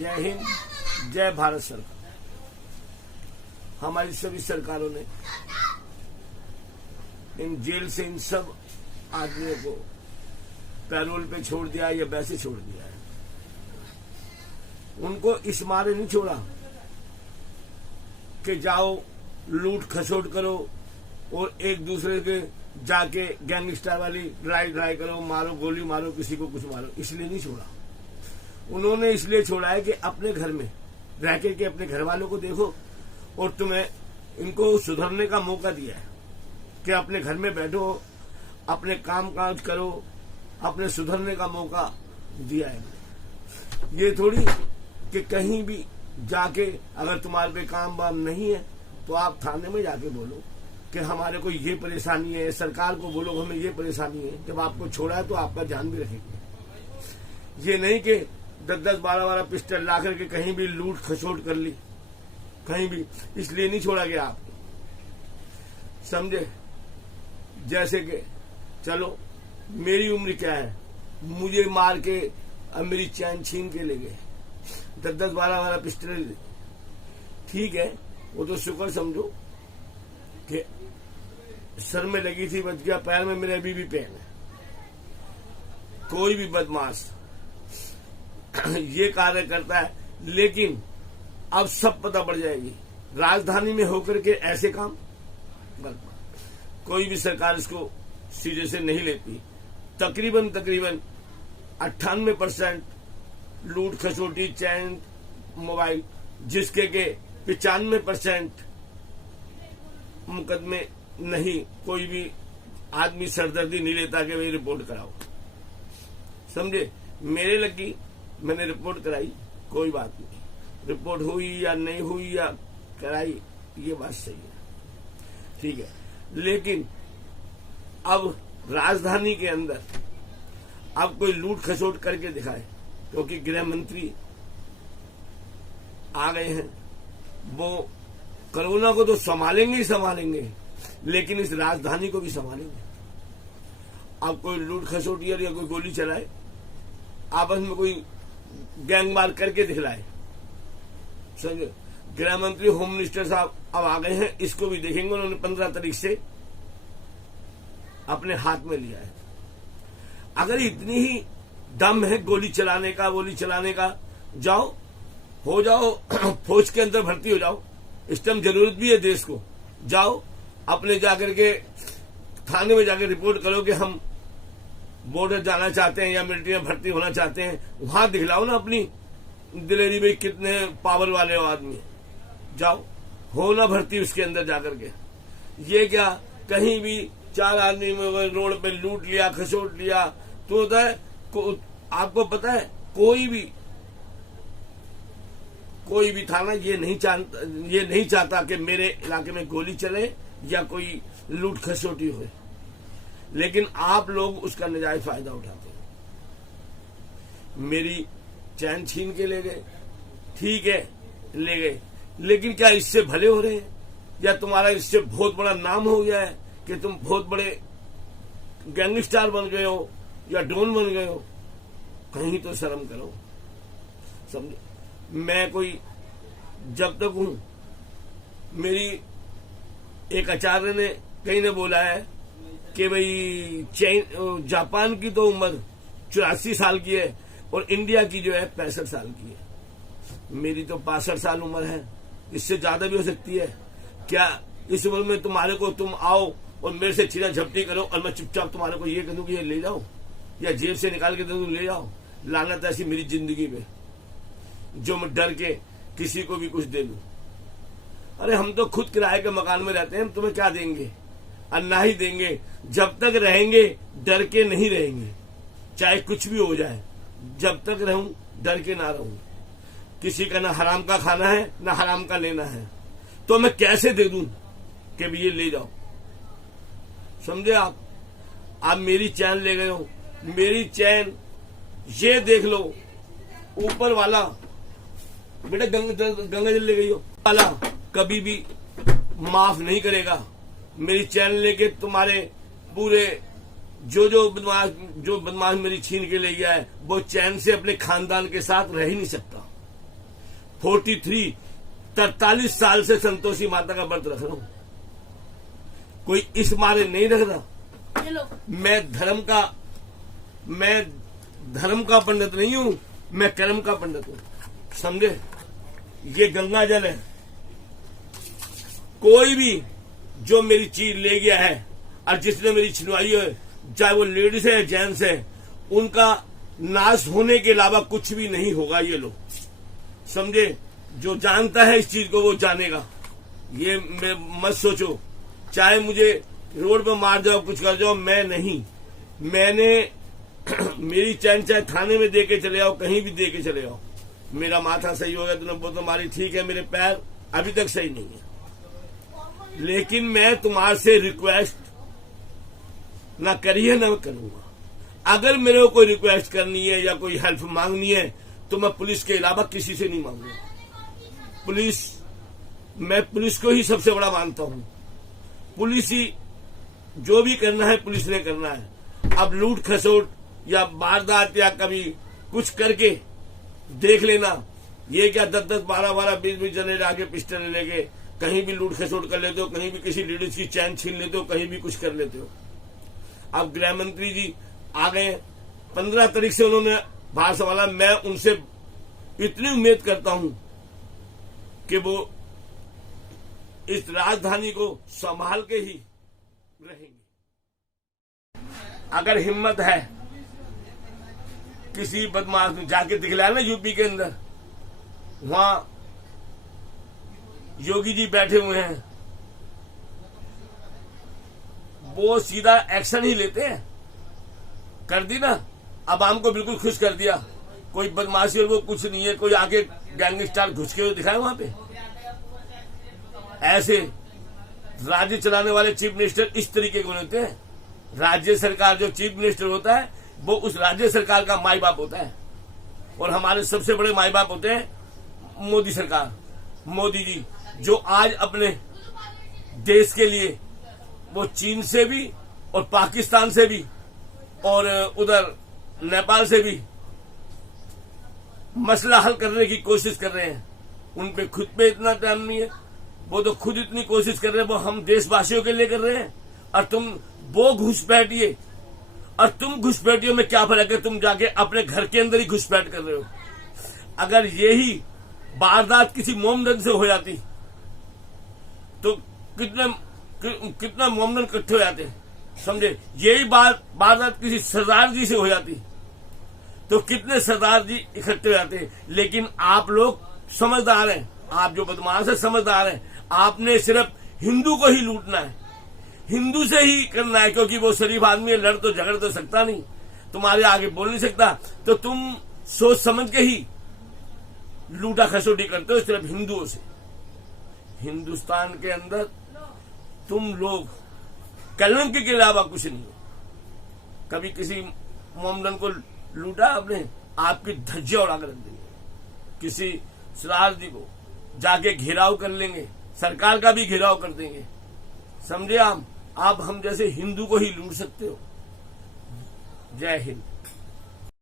जय हिंद, जय भारत सरकार। हमारी सभी सरकारों ने इन जेल से इन सब आदमियों को पैरोल पे छोड़ दिया या वैसे छोड़ दिया है। उनको इस मारे नहीं छोड़ा कि जाओ लूट खसोट करो और एक दूसरे के जाके गैंगस्टर वाली ड्राई करो, मारो, गोली मारो, किसी को कुछ मारो, इसलिए नहीं छोड़ा। उन्होंने इसलिए छोड़ा है कि अपने घर में रह के अपने घर वालों को देखो और तुम्हें इनको सुधरने का मौका दिया है कि अपने घर में बैठो, अपने काम काज करो, अपने सुधरने का मौका दिया है। ये थोड़ी कि कहीं भी जाके अगर तुम्हारे पे काम वाम नहीं है तो आप थाने में जाके बोलो कि हमारे को ये परेशानी है, सरकार को बोलो हमें ये परेशानी है। जब आपको छोड़ा है तो आपका ध्यान भी रखेंगे। ये नहीं कि 10-10, 12-12 पिस्टल ला करके कहीं भी लूट खसोट कर ली, कहीं भी। इसलिए नहीं छोड़ा गया आपको, समझे। जैसे कि चलो मेरी उम्र क्या है, मुझे मार के अब मेरी चैन छीन के ले गए, 10-10, 12-12 पिस्टल, ठीक है, वो तो शुक्र समझो कि सर में लगी थी, बच गया, पैर में मेरे अभी भी पेन है। कोई भी बदमाश ये कार्य करता है, लेकिन अब सब पता पड़ जाएगी। राजधानी में होकर के ऐसे काम कोई भी सरकार इसको सीरियस से नहीं लेती। तकरीबन 98% लूट खसोटी, चैन, मोबाइल, जिसके के 95% मुकदमे नहीं, कोई भी आदमी सरदर्दी नहीं लेता कि भाई रिपोर्ट कराओ, समझे। मेरे लगी, मैंने रिपोर्ट कराई, कोई बात नहीं, रिपोर्ट हुई या नहीं हुई या कराई, ये बात सही है, ठीक है। लेकिन अब राजधानी के अंदर अब कोई लूट खसोट करके दिखाए, क्योंकि गृह मंत्री आ गए हैं, वो कोरोना को तो संभालेंगे ही संभालेंगे, लेकिन इस राजधानी को भी संभालेंगे। अब कोई लूट खसोटी या कोई गोली चलाए, आपस में कोई गैंगवार करके दिखलाए, समझे। गृह मंत्री, होम मिनिस्टर साहब अब आ गए हैं, इसको भी देखेंगे। उन्होंने 15 तारीख से अपने हाथ में लिया है। अगर इतनी ही दम है गोली चलाने का, जाओ, हो जाओ, फौज के अंदर भर्ती हो जाओ, इस टाइम जरूरत भी है देश को। जाओ अपने जाकर के थाने में जाकर रिपोर्ट करो कि हम बॉर्डर जाना चाहते हैं या मिलिट्री में भर्ती होना चाहते हैं। वहां दिखलाओ ना अपनी दिलेरी में कितने पावर वाले हो आदमी, जाओ हो ना भर्ती उसके अंदर जाकर के। ये क्या कहीं भी 4 आदमी में रोड पे लूट लिया, खसोट लिया, तो होता है आपको पता है कोई भी थाना ये नहीं चाहता कि मेरे इलाके में गोली चले या कोई लूट खसोटी हो, लेकिन आप लोग उसका नाजायज फायदा उठाते हैं। मेरी चैन छीन के ले गए, ठीक है, ले गए, लेकिन क्या इससे भले हो रहे हैं? या तुम्हारा इससे बहुत बड़ा नाम हो गया है कि तुम बहुत बड़े गैंगस्टर बन गए हो या डॉन बन गए हो? कहीं तो शर्म करो, समझे। मैं कोई जब तक हूं, मेरी एक आचार्य ने कहीं ने बोला है कि भाई जापान की तो उम्र 84 साल की है और इंडिया की जो है 65 साल की है। मेरी तो 65 साल उम्र है, इससे ज्यादा भी हो सकती है। क्या इस उम्र में तुम आओ और मेरे से छीना झपटी करो और मैं चुपचाप तुम्हारे को ये कह दूं कि ये ले जाओ या जेब से निकाल के दे दूं ले जाओ? लानत ऐसी मेरी जिंदगी में जो मैं डर के किसी को भी कुछ दे दूं। अरे हम तो खुद किराए के मकान में रहते हैं, हम तुम्हें क्या देंगे? अन्ना ही देंगे। जब तक रहेंगे डर के नहीं रहेंगे, चाहे कुछ भी हो जाए। जब तक रहूं डर के ना रहूं। किसी का ना हराम का खाना है ना हराम का लेना है, तो मैं कैसे दे दूं कि भी ये ले जाओ, समझे आप मेरी चैन ले गए हो। मेरी चैन ये देख लो, ऊपर वाला बेटा गंगा जल ले गई हो वाला कभी भी माफ नहीं करेगा। मेरी चैन लेके तुम्हारे पूरे जो बदमाश मेरी छीन के ले गया है, वो चैन से अपने खानदान के साथ रह ही नहीं सकता। 43 साल से संतोषी माता का व्रत रख रहा हूं। कोई इस मारे नहीं रख रहा। मैं धर्म का पंडित नहीं हूं, मैं कर्म का पंडित हूं, समझे। ये गंगा जल है। कोई भी जो मेरी चीज ले गया है और जिसने मेरी छिनवाई है, चाहे वो लेडीज है जेंट्स है, उनका नाश होने के अलावा कुछ भी नहीं होगा। ये लोग समझे। जो जानता है इस चीज को वो जानेगा। ये मत सोचो चाहे मुझे रोड पे मार जाओ, कुछ कर जाओ, मैं नहीं। मैंने मेरी चैन चाहे थाने में दे के चले आओ, कहीं भी दे के चले आओ, मेरा माथा सही हो गया तो वो तो मारी ठीक है, मेरे पैर अभी तक सही नहीं है। लेकिन मैं तुम्हारे से रिक्वेस्ट ना करिए ना करूंगा। अगर मेरे को कोई रिक्वेस्ट करनी है या कोई हेल्प मांगनी है तो मैं पुलिस के अलावा किसी से नहीं मांगूंगा। मैं पुलिस को ही सबसे बड़ा मानता हूं। पुलिस ही जो भी करना है पुलिस ने करना है। अब लूट खसोट या वारदात या कभी कुछ करके देख लेना, ये क्या 10-10, 12-12, 20-20 जने आगे पिस्टल लेके कहीं भी लूट खसोट कर लेते हो, कहीं भी किसी लेडीज की चैन छीन लेते हो, कहीं भी कुछ कर लेते हो। अब गृह मंत्री जी आ गए, 15 तारीख से उन्होंने बाहर संभाला। मैं उनसे इतनी उम्मीद करता हूं कि वो इस राजधानी को संभाल के ही रहेंगे। अगर हिम्मत है किसी बदमाश ने जाके दिखलाया ना यूपी के अंदर, वहां योगी जी बैठे हुए हैं, वो सीधा एक्शन ही लेते हैं। कर दी ना, अब हमको बिल्कुल खुश कर दिया। कोई बदमाशी और वो कुछ नहीं है। कोई आगे गैंगस्टर घुस के दिखाए वहां पे। ऐसे राज्य चलाने वाले चीफ मिनिस्टर इस तरीके के होते हैं। राज्य सरकार जो चीफ मिनिस्टर होता है वो उस राज्य सरकार का माई बाप होता है, और हमारे सबसे बड़े माई बाप होते हैं मोदी सरकार, मोदी जी, जो आज अपने देश के लिए वो चीन से भी और पाकिस्तान से भी और उधर नेपाल से भी मसला हल करने की कोशिश कर रहे हैं। उन पे खुद पे इतना टाइम नहीं है। वो तो खुद इतनी कोशिश कर रहे हैं, वो हम देशवासियों के लिए कर रहे हैं। और तुम वो घुसपैठिए, और तुम घुसपैठियों में क्या फर्क है। तुम जाके अपने घर के अंदर ही घुसपैठ कर रहे हो। अगर यही वारदात किसी मोमडन से हो जाती तो कितना मोमडन इकट्ठे हो जाते, समझे। यही वारदात किसी सरदार जी से हो जाती तो कितने सरदार जी इकट्ठे हो जाते। लेकिन आप लोग समझदार हैं, आप जो बदमाश है समझदार हैं। आपने सिर्फ हिंदू को ही लूटना है, हिंदू से ही करना है, क्योंकि वो शरीफ आदमी है, लड़ तो झगड़ तो सकता नहीं, तुम्हारे आगे बोल नहीं सकता। तो तुम सोच समझ के ही लूटा खसोटी करते हो सिर्फ हिंदुओं से। हिंदुस्तान के अंदर तुम लोग कलंक के अलावा कुछ नहीं हो। कभी किसी मोमडन को लूटा आपने, आपकी धज्जियां उड़ा कर रख देंगे। किसी सरदार जी को जाके घेराव कर लेंगे, सरकार का भी घेराव कर देंगे, समझे। आप हम जैसे हिंदू को ही लूट सकते हो। जय हिंद।